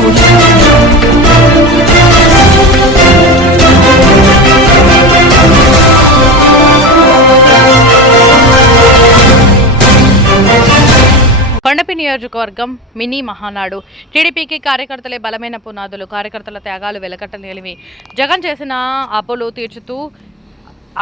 కొండపి నియోజకవర్గం మినీ మహానాడు. టీడీపీకి కార్యకర్తలే బలమైన పునాదులు. కార్యకర్తల త్యాగాలు వెలకట్టలేనివి. జగన్ చేసిన అప్పులు తీర్చుతూ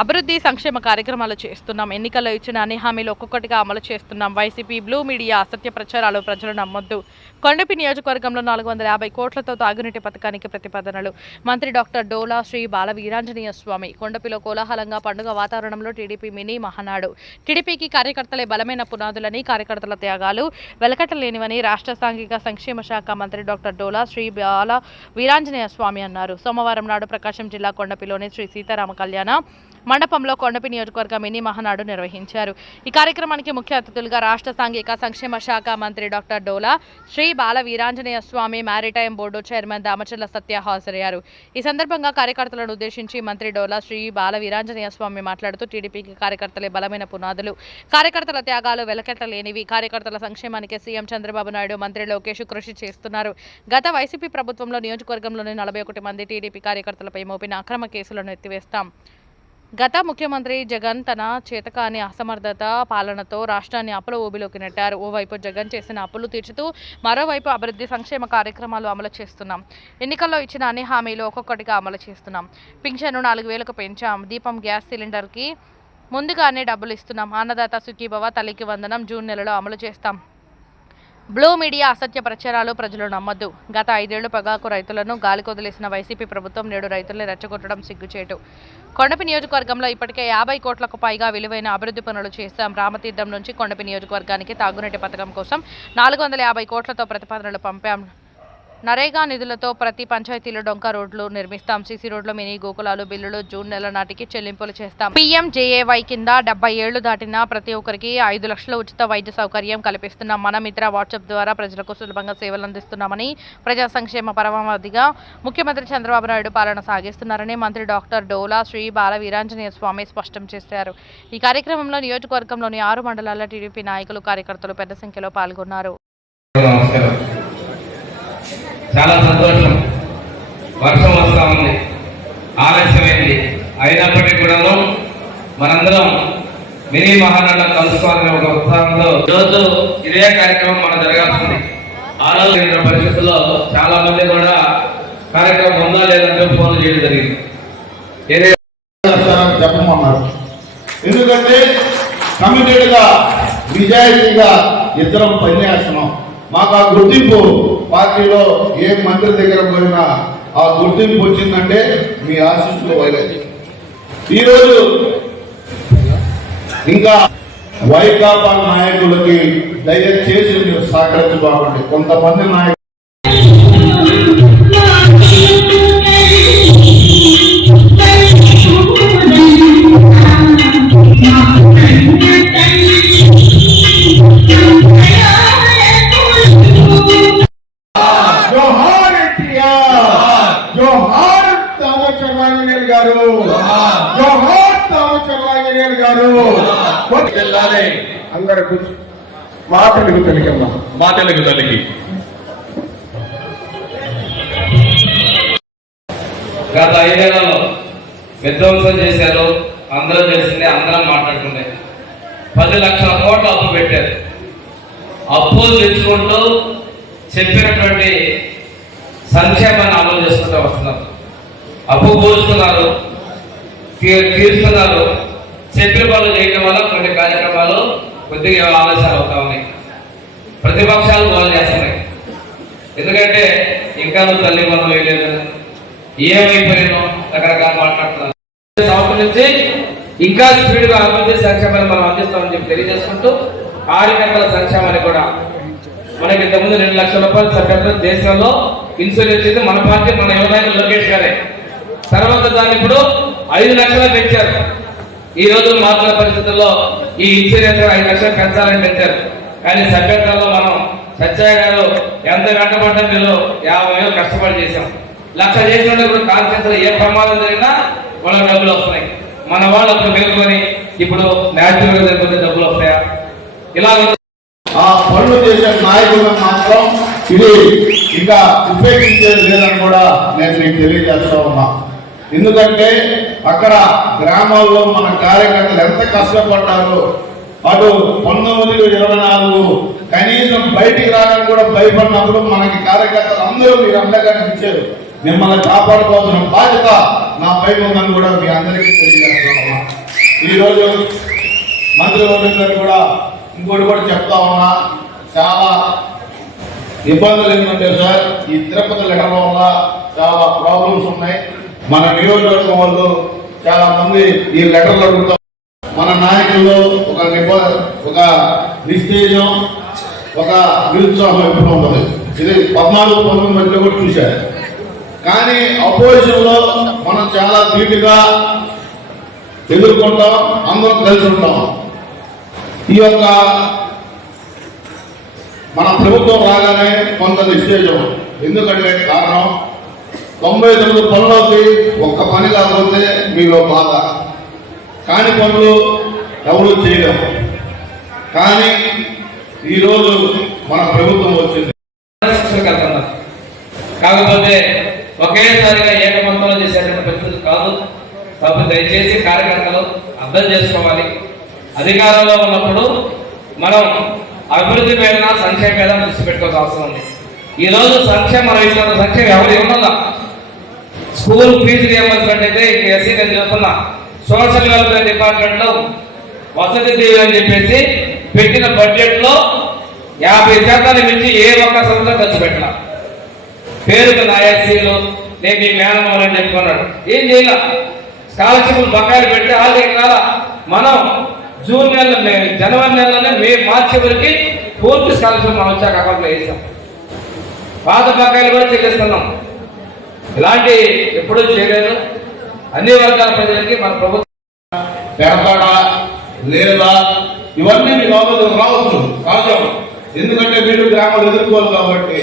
అభివృద్ధి సంక్షేమ కార్యక్రమాలు చేస్తున్నాం. ఎన్నికల్లో ఇచ్చిన అన్ని హామీలు ఒక్కొక్కటిగా అమలు చేస్తున్నాం. వైసీపీ బ్లూ మీడియా అసత్య ప్రచారాలు ప్రజలు నమ్మొద్దు. కొండపి నియోజకవర్గంలో 450 కోట్లతో తాగునీటి పథకానికి ప్రతిపాదనలు. మంత్రి డాక్టర్ డోలా శ్రీ బాల వీరాంజనేయ స్వామి. కొండపిలో కోలాహలంగా పండుగ వాతావరణంలో టీడీపీ మినీ మహానాడు. టీడీపీకి కార్యకర్తలే బలమైన పునాదులని, కార్యకర్తల త్యాగాలు వెలకట్టలేనివని రాష్ట్ర సాంఘిక సంక్షేమ శాఖ మంత్రి డాక్టర్ డోలా శ్రీ బాల వీరాంజనేయ స్వామి అన్నారు. సోమవారం నాడు ప్రకాశం జిల్లా కొండపిలోని శ్రీ సీతారామ కళ్యాణ మండపంలో కొండపి నియోజకవర్గ మినీ మహానాడు నిర్వహించారు. ఈ కార్యక్రమానికి ముఖ్య అతిథులుగా రాష్ట్ర సాంఘిక సంక్షేమ శాఖ మంత్రి డాక్టర్ డోలా శ్రీ బాల Veeranjaneya Swamy, maritime board chairman Damacharla సత్య హాజరయ్యారు. ఈ సందర్భంగా కార్యకర్తలను ఉద్దేశించి మంత్రి డోలా శ్రీ బాల వీరాంజనేయ స్వామి మాట్లాడుతూ టీడీపీకి కార్యకర్తలే బలమైన పునాదులు, కార్యకర్తల త్యాగాలు వెలకట్టలేనివి. కార్యకర్తల సంక్షేమానికి సీఎం చంద్రబాబు నాయుడు, మంత్రి లోకేష్ కృషి చేస్తున్నారు. గత వైసీపీ ప్రభుత్వంలో నియోజకవర్గంలోని 41 మంది టీడీపీ కార్యకర్తలపై మోపిన అక్రమ కేసులను ఎత్తివేస్తాం. గత ముఖ్యమంత్రి జగన్ తన చేతకాని అసమర్థత పాలనతో రాష్ట్రాన్ని అప్పుల ఊబిలోకి నెట్టారు. ఓవైపు జగన్ చేసిన అప్పులు తీర్చుతూ మరోవైపు అభివృద్ధి సంక్షేమ కార్యక్రమాలు అమలు చేస్తున్నాం. ఎన్నికల్లో ఇచ్చిన అన్ని హామీలు ఒక్కొక్కటిగా అమలు చేస్తున్నాం. పింఛను 4000కు పెంచాం. దీపం గ్యాస్ సిలిండర్కి ముందుగానే డబ్బులు ఇస్తున్నాం. అన్నదాత సుఖీభవ, తల్లికి వందనం జూన్ నెలలో అమలు చేస్తాం. బ్లూ మీడియా అసత్య ప్రచారాలు ప్రజలు నమ్మొద్దు. గత 5 ఏళ్లు పొగాకు రైతులను గాలికొదిలేసిన వైసీపీ ప్రభుత్వం నేడు రైతుల్ని రెచ్చగొట్టడం సిగ్గుచేటు. కొండపి నియోజకవర్గంలో ఇప్పటికే 50 కోట్లకు పైగా విలువైన అభివృద్ధి పనులు చేశాం. రామతీర్థం నుంచి కొండపి నియోజకవర్గానికి తాగునీటి పథకం కోసం 450 కోట్లతో ప్రతిపాదనలు పంపాం. నరేగా నిధులతో ప్రతి పంచాయతీలో డొంక రోడ్లు నిర్మిస్తాం. సీసీ రోడ్లు, మినీ గోకులాలు బిల్లులు జూన్ నెల నాటికి చెల్లింపులు చేస్తాం. PMJAY కింద 70 ఏళ్లు దాటిన ప్రతి ఒక్కరికి 5 లక్షల ఉచిత వైద్య సౌకర్యం కల్పిస్తున్నాం. మన మిత్ర వాట్సాప్ ద్వారా ప్రజలకు సులభంగా సేవలు అందిస్తున్నామని, ప్రజా సంక్షేమ పరమావధిగా ముఖ్యమంత్రి చంద్రబాబు నాయుడు పాలన సాగిస్తున్నారని మంత్రి డాక్టర్ డోలా శ్రీ బాల వీరాంజనేయ స్వామి స్పష్టం చేశారు. ఈ కార్యక్రమంలో నియోజకవర్గంలోని 6 మండలాల టీడీపీ నాయకులు, కార్యకర్తలు పెద్ద సంఖ్యలో పాల్గొన్నారు. చాలా సంతోషం. వర్షం వస్తూ ఉంది, ఆలస్యమైంది. అయినప్పటికీ కూడా మనందరం మినీ మహానాడు కలుసుకోవాలనే ఒక ఉత్సాహంలో ఈరోజు ఇదే కార్యక్రమం మనం జరగాల్సింది. ఆలోచన పరిస్థితుల్లో చాలా మంది కూడా కార్యక్రమం ఉందా లేదంటే ఫోన్లు చేయడం జరిగింది. చెప్పమన్నారు. ఎందుకంటే కమిటెడ్గా నిజాయితీగా ఇద్దరం పనిచేస్తున్నాం. మాకు ఆ గుర్తింపు పార్టీలో ఏ మంత్రి దగ్గర పోయినా ఆ గుర్తింపు వచ్చిందంటే మీ ఆశీస్సులు వైలేదు. ఈరోజు ఇంకా వైకాపా నాయకులకి దయచేసి మీరు సహకరించబాకండి. కొంతమంది నాయకులు అందరూ మా తెలుగు తల్లికి గత 5 ఏళ్లలో విధ్వంసం చేశారు. అందరూ చేసింది అందరం మాట్లాడుకుంటే 10 లక్షల కోట్ల అప్పు పెట్టారు. అప్పులు తెచ్చుకుంటూ చెప్పినటువంటి సంక్షేమాన్ని అమలు చేసుకుంటూ వస్తున్నారు. అప్పు పోస్తున్నారు, తీరుస్తున్నారు. చెప్పిన పనులు చేయడం వల్ల కొన్ని కార్యక్రమాలు కొద్దిగా ఆలస్యాలు అవుతా ఉన్నాయి. ప్రతిపక్షాలు గోల్ చేస్తున్నాయి. ఎందుకంటే ఇంకా నువ్వు తల్లి మనం వేయలేదు, ఏమైపోయానో రకరకాల మాట్లాడుతున్నారు. సంవత్సరం నుంచి ఇంకా స్పీడ్గా అభివృద్ధి సంక్షేమాన్ని మనం అందిస్తామని చెప్పి తెలియజేసుకుంటూ, కార్యకర్తల సంక్షేమాన్ని కూడా మనకి ఇంతకుముందు 2 లక్షల రూపాయలు సభ్యత్వం దేశంలో ఇన్సూరెన్స్ అయితే మన పార్టీ మన యువనాయకులు లోకేష్ గారే. తర్వాత దాన్ని ఇప్పుడు 5 లక్షలు పెంచారు. ఈ రోజు మారుతున్న పరిస్థితుల్లో ఈ ఇన్సూరెన్స్ 5 లక్షలు పెంచాలని పెంచారు. కానీ సభ్యత్వంలో మనం సత్యయ్య గారు ఎంత వెంటబడ్డా మీరు 50,000 కష్టపడి చేశాం. 1,00,000 చేసినప్పుడు కాన్ఫరెన్స్ ఏ ప్రమాదం జరిగినా వాళ్ళ డబ్బులు వస్తున్నాయి. మన వాళ్ళు అప్పుడు మేలుకొని ఇప్పుడు న్యాచురల్గా జరిగితే డబ్బులు వస్తాయా? ఇలా ఆ పనులు చేసే నాయకులు మాత్రం ఇది ఇంకా ఉపయోగించేది లేదని కూడా నేను మీకు తెలియజేస్తా ఉన్నా. ఎందుకంటే అక్కడ గ్రామాల్లో మన కార్యకర్తలు ఎంత కష్టపడ్డారో, అటు 1924 కనీసం బయటికి రావడానికి కూడా భయపడినప్పుడు మనకి కార్యకర్తలు అందరూ మీరు అండగా ఇచ్చారు. మిమ్మల్ని కాపాడుకోవాల్సిన బాధ్యత నా పైన ఉందని కూడా మీ అందరికీ తెలియజేస్తున్నా. ఈరోజు మంత్రివర్గం గారు కూడా ఇంకోటి కూడా చెప్తా ఉన్నా, చాలా ఇబ్బందులు ఏంటంటే సార్, ఈ తిరుపతి లెటర్ వల్ల చాలా ప్రాబ్లమ్స్ ఉన్నాయి. మన నియోజకవర్గం వాళ్ళు చాలా మంది ఈ లెటర్లు అడుగుతాం. మన నాయకుల్లో ఒక నిస్తేజం, ఒక నిరుత్సాహం ఎప్పుడు ఉంటుంది. ఇది 14-19 మధ్యలో కూడా చూశారు. కానీ అపోజిషన్ లో మనం చాలా ధీటుగా ఎదుర్కొంటాం, అందరం కలిసి ఉంటాం. ఈ యొక్క మన ప్రభుత్వం రాగానే కొంత నిశ్చయం. ఎందుకంటే కారణం 99 పనులకి ఒక్క పని కాకపోతే మీలో బాధ, కాని పనులు ఎవరు చేయలేము. కానీ ఈరోజు మన ప్రభుత్వం వచ్చింది. కాకపోతే ఒకేసారిగా ఏకమంతంలో చేసేటువంటి పరిస్థితి కాదు. కాబట్టి దయచేసి కార్యకర్తలు అర్థం చేసుకోవాలి. అధికారంలో ఉన్నప్పుడు మనం అభివృద్ధి మీద, సంక్షేమం మీద దృష్టి పెట్టుకోవాల్సిన అవసరం ఉంది. ఈరోజు సంక్షేమం ఇచ్చిన సంక్షేమం ఎవరు ఇవ్వనుందా? స్కూల్ ఫీజు రియంబర్స్మెంట్ అయితే ఎస్సీ నేను చెప్తున్నా, సోషల్ వెల్ఫేర్ డిపార్ట్మెంట్ లో వసతి దీవెన అని చెప్పేసి పెట్టిన బడ్జెట్ లో 50% మించి ఏ ఒక్క సంస్థ ఖర్చు పెట్టాల. పేరుకు నా ఎస్సీలు నేను మీ మేనమామని అని చెప్పుకున్నాడు. ఏం చేయాల? స్కాలర్షిప్లు బకాయిలు పెట్టి ఆల్రెడీ కాల మనం జూన్ నెల, జనవరి నెలలోనే మార్చి వరకు పూర్తి స్కాలర్షిప్ మనం వచ్చాక అకౌంట్లో వేసాం. పాత బకాయిలు కూడా చెల్లిస్తున్నాం. ఇలాంటి ఎప్పుడూ చేయలేదు. అన్ని వర్గాల ప్రజలకి మన ప్రభుత్వం పెడతాడా లేదా ఇవన్నీ మీ లోపల రావచ్చు, సహజం. ఎందుకంటే మీరు గ్రామాలు ఎదుర్కోవాలి కాబట్టి.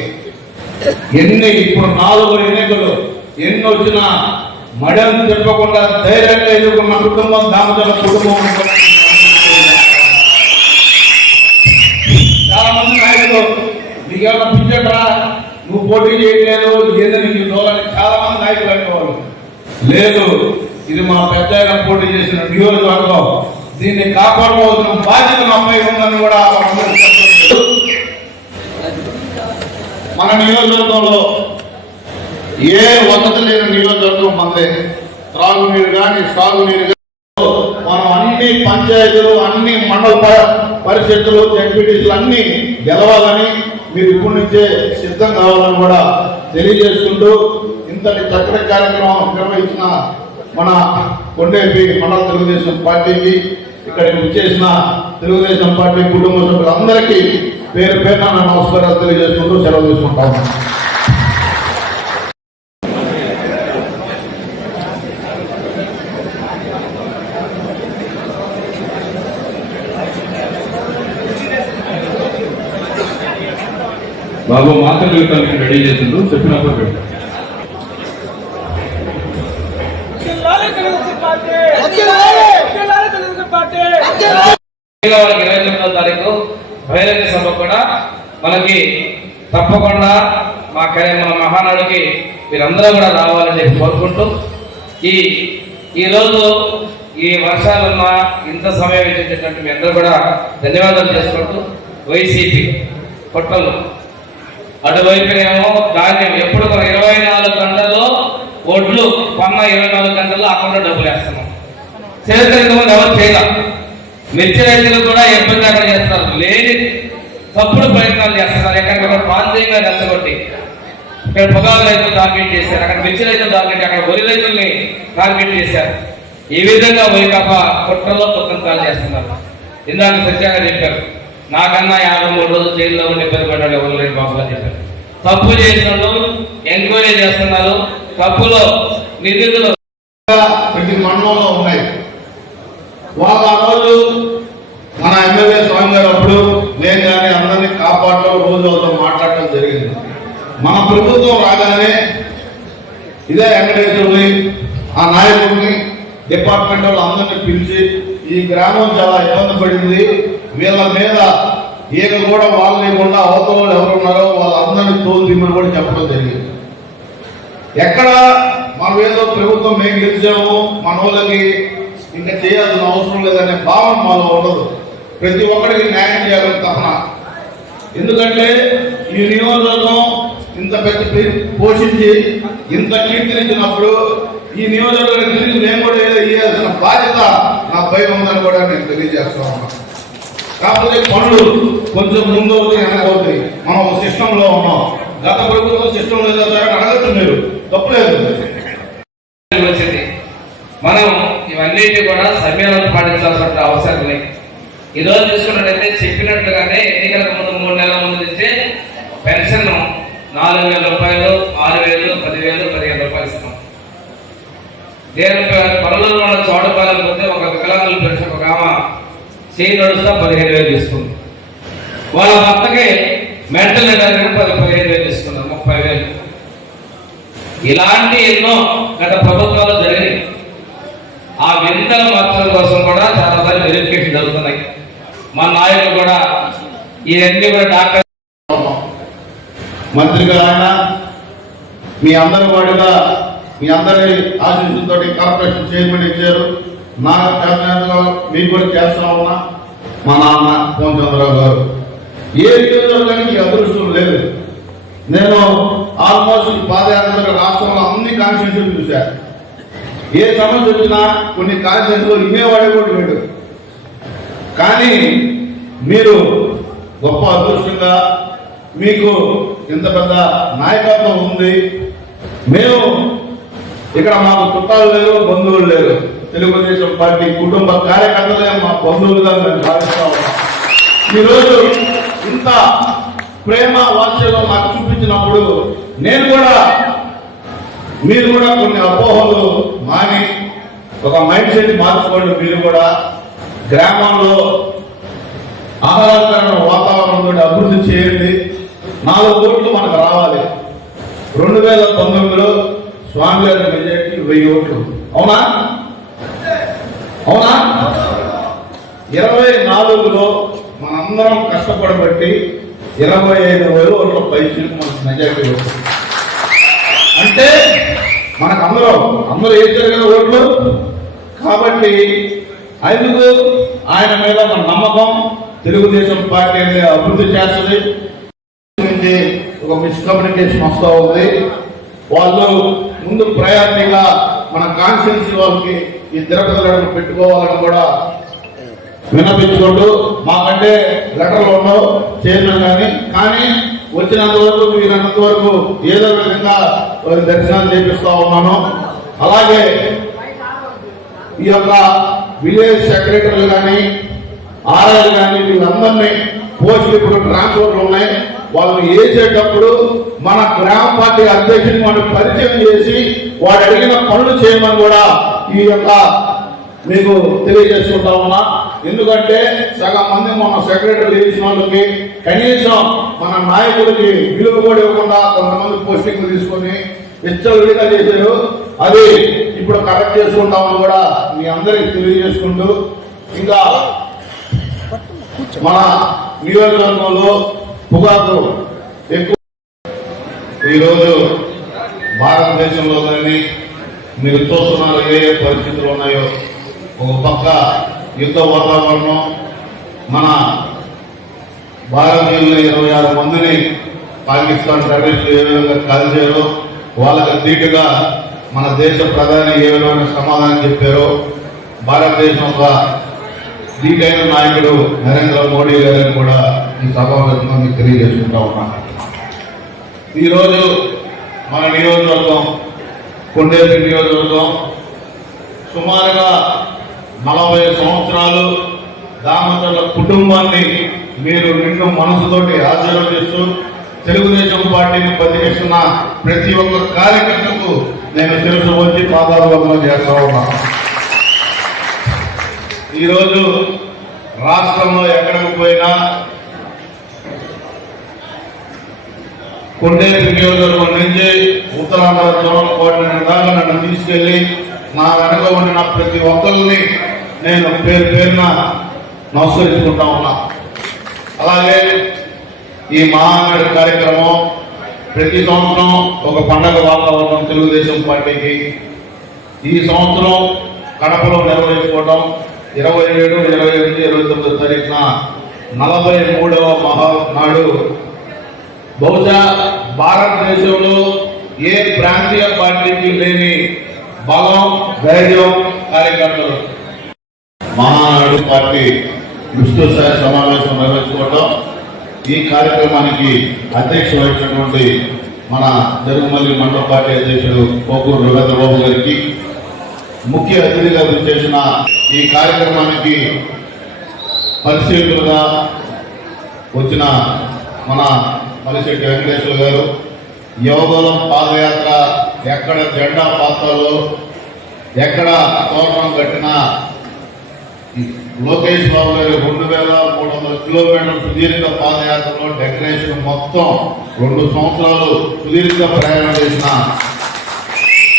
ఇప్పుడు 4 ఎన్నికలు ఎన్ని వచ్చినా మడం చెప్పకుండా ధైర్యంగా ఎదుర్కొన్న కుటుంబం దామోదర కుటుంబం. చాలా మంది నాయకులు నీకేమైనా పిచ్చట్రా, నువ్వు పోటీ చేయలేదు, ఏదో నీకు దూరాన్ని చాలా మంది నాయకులు అనేవాళ్ళు. లేదు, ఇది మా పెద్ద పోటీ చేసిన నియోజకవర్గం, దీన్ని కాపాడుకోవాల్సిన బాధ్యత నాపై ఉందని కూడా మన నియోజకవర్గంలో ఏ వసతి లేని నియోజకవర్గం మందే. త్రాగునీరు కానీ సాగునీరు కానీ మనం అన్ని పంచాయతీలు, అన్ని మండల పరిషత్తులు, జడ్పీటీసీలు అన్ని గెలవాలని మీరు ఇప్పటి నుంచే సిద్ధం కావాలని కూడా తెలియజేసుకుంటూ, ఇంతటి చక్కటి కార్యక్రమం నిర్వహించిన మన కొండేపి మండల తెలుగుదేశం పార్టీకి, ఇక్కడికి విచ్చేసిన తెలుగుదేశం పార్టీ కుటుంబ సభ్యులందరికీ పేరు పేరున నమస్కారాలు తెలియజేసుకుంటూ సెలవు తీసుకుంటాము. బాబు మాతృ జీవితానికి రెడీ చేసిండు, చెప్పినప్పుడు పెట్టారు. వాళ్ళకి 29వ తారీఖు బహిరంగ సభ కూడా మనకి తప్పకుండా మన మహానాడుకి మీరందరూ కూడా రావాలని చెప్పి కోరుకుంటూ, ఈరోజు ఈ వర్షాలున్న ఇంత సమయం ఇచ్చేటటువంటి మీ అందరూ కూడా ధన్యవాదాలు చేసుకుంటూ, వైసీపీ పొట్టలు అటువైపునేమో ధాన్యం ఎప్పుడు 24 గంటల్లో ఒడ్లు కొన్న 24 గంటల్లో అకౌంట్లో డబ్బులు వేస్తున్నాం. చరిత్ర ఎవరు చేయాలి. మిర్చి రైతులు కూడా ఇబ్బంది అక్కడ చేస్తారు, లేని తప్పుడు ప్రయత్నాలు చేస్తున్నారు. ఎక్కడికక్కడ ప్రాంతీయంగా రెచ్చగొట్టి ఇక్కడ పొగాకు రైతులు టార్గెట్ చేశారు, అక్కడ మిర్చి రైతులు టార్గెట్, అక్కడ వరి రైతుల్ని టార్గెట్ చేశారు. ఈ విధంగా వైకాపా కుట్రలో కుతంత్రాలు చేస్తున్నారు. ఇందాక సత్యంగా చెప్పారు, నాకన్నా 53 రోజులు జైల్లో ఉండి ఇబ్బంది పడ్డాడు ఎవరు లేని బాబు అని చెప్పారు. తప్పు చేసినట్టు ఎంక్వైరీ చేస్తున్నారు. తప్పులో నిధులు ప్రతి మండలంలో ఉన్నాయి. వాళ్ళు ఆ రోజు మన ఎమ్మెల్యే స్వామి గారు అప్పుడు నేను కానీ అందరినీ కాపాడటం, రోజు మాట్లాడటం జరిగింది. మన ప్రభుత్వం రాగానే ఇదే వెంకటేశ్వరుని, ఆ నాయకుడిని, డిపార్ట్మెంట్ వాళ్ళు అందరినీ పిలిచి ఈ గ్రామం చాలా ఇబ్బంది పడింది, వీళ్ళ మీద ఈయన కూడా వాళ్ళు లేకుండా అవతల వాళ్ళు ఎవరు ఉన్నారో వాళ్ళందరినీ తోలు తిమ్మని కూడా చెప్పడం జరిగింది. ఎక్కడ మనం ఏదో ప్రభుత్వం మేము గెలిచాము మన వాళ్ళకి ఇంకా చేయాల్సిన అవసరం లేదనే భావన మాలో ఉండదు. ప్రతి ఒక్కరికి న్యాయం చేయాలని తపన. ఎందుకంటే ఈ నియోజకవర్గం ఇంత పెద్ద పోషించి ఇంత కీర్తించినప్పుడు ఈ నియోజకవర్గానికి తిరిగి మేము కూడా ఏదో ఇవ్వాల్సిన బాధ్యత నా పై ఉందని కూడా నేను తెలియజేస్తా ఉన్నాను. కాకపోతే పనులు కొంచెం ముందు అవుతాయి వెనకవుతాయి. మనం ఒక సిస్టంలో ఉన్నాం. గత ప్రభుత్వం సిస్టమ్ లేదా సరే అడగచ్చు, మీరు తప్పలేదు. వచ్చింది మనం ఇవన్నిటి కూడా సమయాలను పాటించాల్సిన అవసరం లేదు. ఈ రోజు చూసుకున్నట్టయితే చెప్పినట్లుగానే ఎన్నికలకు ముందు 3 నెలల ముందు నుంచే పెన్షన్ 4,000 రూపాయలు, 6,000, 10,000, 15 రూపాయలు ఇస్తాం. దేని పనులలో మన చోటపాలెం పోతే ఒక వికలాంగుల పెన్షన్ ఒక ఆమె చేయి నడుస్తా 15,000 తీసుకుంది. వాళ్ళ భర్తకి మెంటల్ అటాక్ 15,000 తీసుకున్నారు, 30,000. ఇలాంటి ఎన్నో గత ప్రభుత్వాలు జరిగినాయి. ఆ వింతల మార్చడం కోసం కూడా చాలా సార్లు వెరిఫికేషన్ జరుగుతున్నాయి. మా నాయకులు కూడా ఇవన్నీ కూడా డాక్టర్ మంత్రి గారైనా మీ అందరి వాడిగా మీ అందరి ఆశీస్సులతో కార్పొరేషన్ చైర్మన్ ఇచ్చారు. నాకు చేస్తున్నా మీకు కూడా చేస్తా ఉన్నా మా నాన్న కోన చంద్రరావు గారు. ఏ నియోజకవర్గానికి ఈ అదృష్టం లేదు. నేను ఆల్మోస్ట్ పాదయాత్ర రాష్ట్రంలో అన్ని కాన్స్టిట్యూన్సీలు చూశాను. ఏ సమస్య వచ్చినా కొన్ని కాన్స్టిట్యూన్సీలో ఇన్నేవాడే కూడా లేడు. కానీ మీరు గొప్ప అదృష్టంగా మీకు ఇంత పెద్ద నాయకత్వం ఉంది. మేము ఇక్కడ మాకు చుట్టాలు లేరు, బంధువులు లేరు. తెలుగుదేశం పార్టీ కుటుంబ కార్యకర్తలే మా బంధువులుగా మేము భావిస్తా ఉన్నాం. ఈరోజు ఇంత ప్రేమ వాత్సల్యం నాకు చూపించినప్పుడు నేను కూడా మీరు కూడా కొన్ని అపోహలు మాని ఒక మైండ్ సెట్ మార్చుకోండి. మీరు కూడా గ్రామాల్లో ఆహ్లాదకరమైన వాతావరణంతో అభివృద్ధి చేయండి. 4 ఓట్లు మనకు రావాలి. 2019లో స్వామి గారి మెజార్టీ 1000 ఓట్లు. అవునా? అవునా? 24లో మనందరం కష్టపడబట్టి 25,000 ఓట్ల పైకి మనకు మెజార్టీ వస్తుంది. అంటే మనకు అందరూ వేసారు కదా ఓట్లు. కాబట్టి అందుకు ఆయన మీద మన నమ్మకం. తెలుగుదేశం పార్టీ అనేది అభివృద్ధి చేస్తుంది. ఒక మిస్కమ్యూనికేషన్ వస్తూ ఉంది. వాళ్ళు ముందు ప్రయారిటీగా మన కాన్స్టిట్యున్సీ వాళ్ళకి ఈ తిరుపతి పెట్టుకోవాలని కూడా విన్నపించుకుంటూ, మాకంటే లెటర్లు ఉండవు చైర్మన్ కానీ వచ్చినంత వరకు మీరంత వరకు ఏదో విధంగా దర్శనాలు చేపిస్తా ఉన్నాను. అలాగే ఈ యొక్క విలేజ్ సెక్రటరీలు కానీ ఆర్ఐలు కానీ వీళ్ళందరినీ పోస్టులు ఇప్పుడు ట్రాన్స్ఫర్లు ఉన్నాయి. వాళ్ళని వేసేటప్పుడు మన గ్రామ పార్టీ అధ్యక్షుని మనం పరిచయం చేసి వాడు అడిగిన పనులు చేయమని కూడా ఈ యొక్క మీకు తెలియజేసుకుంటా ఉన్నా. ఎందుకంటే సగం మంది మన సెక్రటరీలు వేసిన వాళ్ళకి కనీసం మన నాయకుడికి విలువ కూడా ఇవ్వకుండా కొంతమంది పోస్టింగ్లు తీసుకొని విచ్చలవిడిగా చేశారు. అది ఇప్పుడు కరెక్ట్ చేసుకుంటామని కూడా మీ అందరికి తెలియజేసుకుంటూ, ఇంకా మన నియోజకవర్గంలో పొగాకు ఎక్కువ ఈరోజు భారతదేశంలో కానీ మీరు చూస్తున్నారు ఏ పరిస్థితులు ఉన్నాయో. ఒక పక్క యుద్ధ వాతావరణం, మన భారతీయులు 26 మందిని పాకిస్తాన్ టెర్రరిస్టులు ఏ విధంగా కాల్చారో వాళ్ళకి ధీటుగా మన దేశ ప్రధాని ఏ విధమైన సమాధానం చెప్పారో భారతదేశం ఒక ధీటైన నాయకుడు నరేంద్ర మోడీ గారిని కూడా ఈ సమావేశంలో మీకు తెలియజేసుకుంటా ఉన్నాను. ఈరోజు మన నియోజకవర్గం కొండేపల్లి నియోజకవర్గం సుమారుగా 40 సంవత్సరాలు దామతల కుటుంబాన్ని మీరు నిండు మనసుతోటి ఆశీర్వదిస్తూ తెలుగుదేశం పార్టీని బతికిస్తున్న ప్రతి ఒక్క కార్యకర్తకు నేను శిరస్సు వచ్చి పాదాభివందనం చేస్తా ఉన్నాను. ఈరోజు రాష్ట్రంలో ఎక్కడికి పోయినా కొండేపల్లి నియోజకవర్గం నుంచి ఉత్తరాంధ్ర జోనల్ కోఆర్డినేటర్ దాకా నన్ను తీసుకెళ్లి నా వెనక ఉండిన ప్రతి ఒక్కరిని నేను పేరున నమస్కరించుకుంటా ఉన్నా. అలాగే ఈ మహానాడు కార్యక్రమం ప్రతి సంవత్సరం ఒక పండగ వాతావరణం తెలుగుదేశం పార్టీకి. ఈ సంవత్సరం కడపలో నిర్వహించుకోవడం 27, 28, 29 తారీఖున 43వ మహానాడు. బహుశా భారతదేశంలో ఏ ప్రాంతీయ పార్టీకి లేని బలం, ధైర్యం కార్యకర్తలు. మహానాడు పార్టీ విస్తృత స్థాయి సమావేశం నిర్వహించుకోవడం. ఈ కార్యక్రమానికి అధ్యక్ష వహించినటువంటి మన జరుగుమల్లి మండల పార్టీ అధ్యక్షుడు పోకూరు రవీంద్రబాబు గారికి, ముఖ్య అతిథిగా చేసిన ఈ కార్యక్రమానికి పరిశీలకులుగా వచ్చిన మన మలిశెట్టి వెంకటేశ్వర గారు, యువగోళం పాదయాత్ర ఎక్కడ జెండా పాత్రలో ఎక్కడ తోరణం కట్టినా లోకేష్ బాబు గారు 2300 కిలోమీటర్ల సుదీర్ఘ పాదయాత్రలో డెకరేషన్ మొత్తం 2 సంవత్సరాలు సుదీర్ఘ ప్రయాణం చేసిన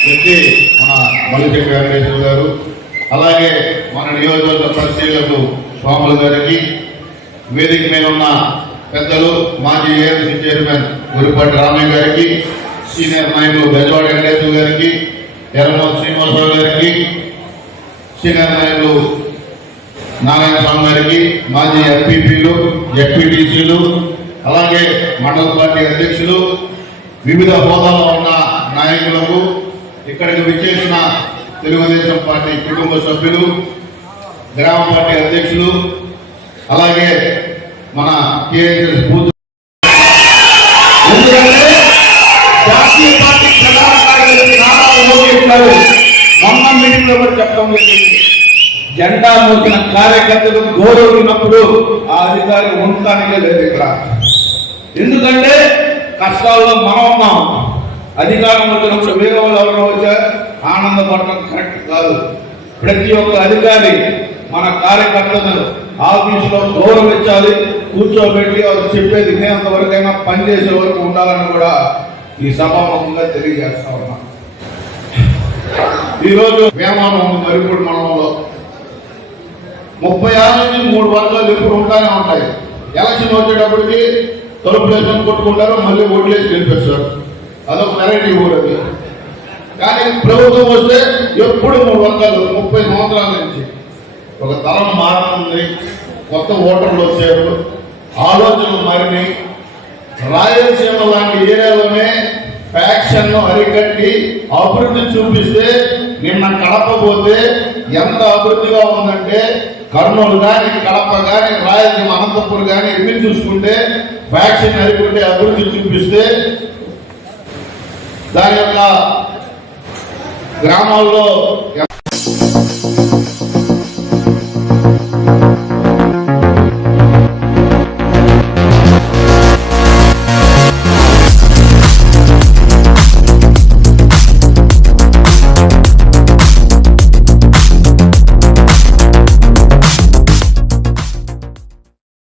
వ్యక్తి మన మలిశెట్టి వెంకటేశ్వర గారు. అలాగే మన నియోజకవర్గ పరిశీలకులు స్వాముల గారికి, వేదిక మీద ఉన్న పెద్దలు మాజీ ఏఎంసీ చైర్మన్ గురిపాటి రామయ్య గారికి, సీనియర్ నాయకులు బెజవాడ వెంకటేశ్వర గారికి, ఎర్రమూరి శ్రీనివాసరావు గారికి, సీనియర్ నాయకులు నారాయణ స్వామి గారికి, మాజీ ఎంపీపీలు, ఎంపీటీసీలు, అలాగే మండల పార్టీ అధ్యక్షులు, వివిధ హోదాలో ఉన్న నాయకులకు, ఇక్కడికి విచ్చేసిన తెలుగుదేశం పార్టీ కుటుంబ సభ్యులు, గ్రామ పార్టీ అధ్యక్షులు, అలాగే మన కేఎస్ఎస్ బూత్, ఎందుకంటే జాతీయ పార్టీ ప్రధాన కార్యదర్శి నారా లోకేష్ గారు మొన్న మీటింగ్ లో కూడా చెప్పడం జరిగింది. జెండా మోసిన కార్యకర్తలు గౌరవించినప్పుడు ఆ అధికారి ఉండటానికే లేదు ఇక్కడ. ఎందుకంటే కష్టాల్లో మనం ఉన్నాం. అధికారం వచ్చినప్పుడు వేరే వాళ్ళు ఎవరైనా వచ్చారు ఆనందపడటం కరెక్ట్ కాదు. ప్రతి ఒక్క అధికారి మన కార్యకర్తలను ఆఫీసులో గౌరవించాలి, కూర్చోబెట్టి వాళ్ళు చెప్పేది వినేంత వరకైనా పనిచేసే వరకు ఉండాలని కూడా ఈ సభాముఖంగా తెలియజేస్తా ఉన్నాం. ఈరోజు వేమానం మరిపూడి మండలంలో 36 నుంచి 3 వర్గాలు ఎప్పుడు ఉంటానే ఉంటాయి. ఎలక్షన్ వచ్చేటప్పటికి తలుపు వేసుకొని కొట్టుకుంటారు, మళ్ళీ ఓట్లేసి గెలిపిస్తారు. అదొక వెరైటీ ఊరు అది. కానీ ప్రభుత్వం వస్తే ఎప్పుడు 3 వర్గాలు 30 సంవత్సరాల నుంచి. ఒక తరం మారుతుంది, కొత్త ఓటర్లు వచ్చారు, ఆలోచనలు మారినాయి. రాయలసీమ లాంటి ఏరియాలోనే ఫ్యాక్షన్ అరికట్టి అభివృద్ధి చూపిస్తే నిన్న కడప పోతే ఎంత అభివృద్ధిగా ఉందంటే, కర్నూలు కానీ, కడప కానీ, రాయలసీమ అనంతపూర్ కానీ ఇవి చూసుకుంటే ఫ్యాక్షన్ అరికట్టి అభివృద్ధి చూపిస్తే దాని యొక్క గ్రామాల్లో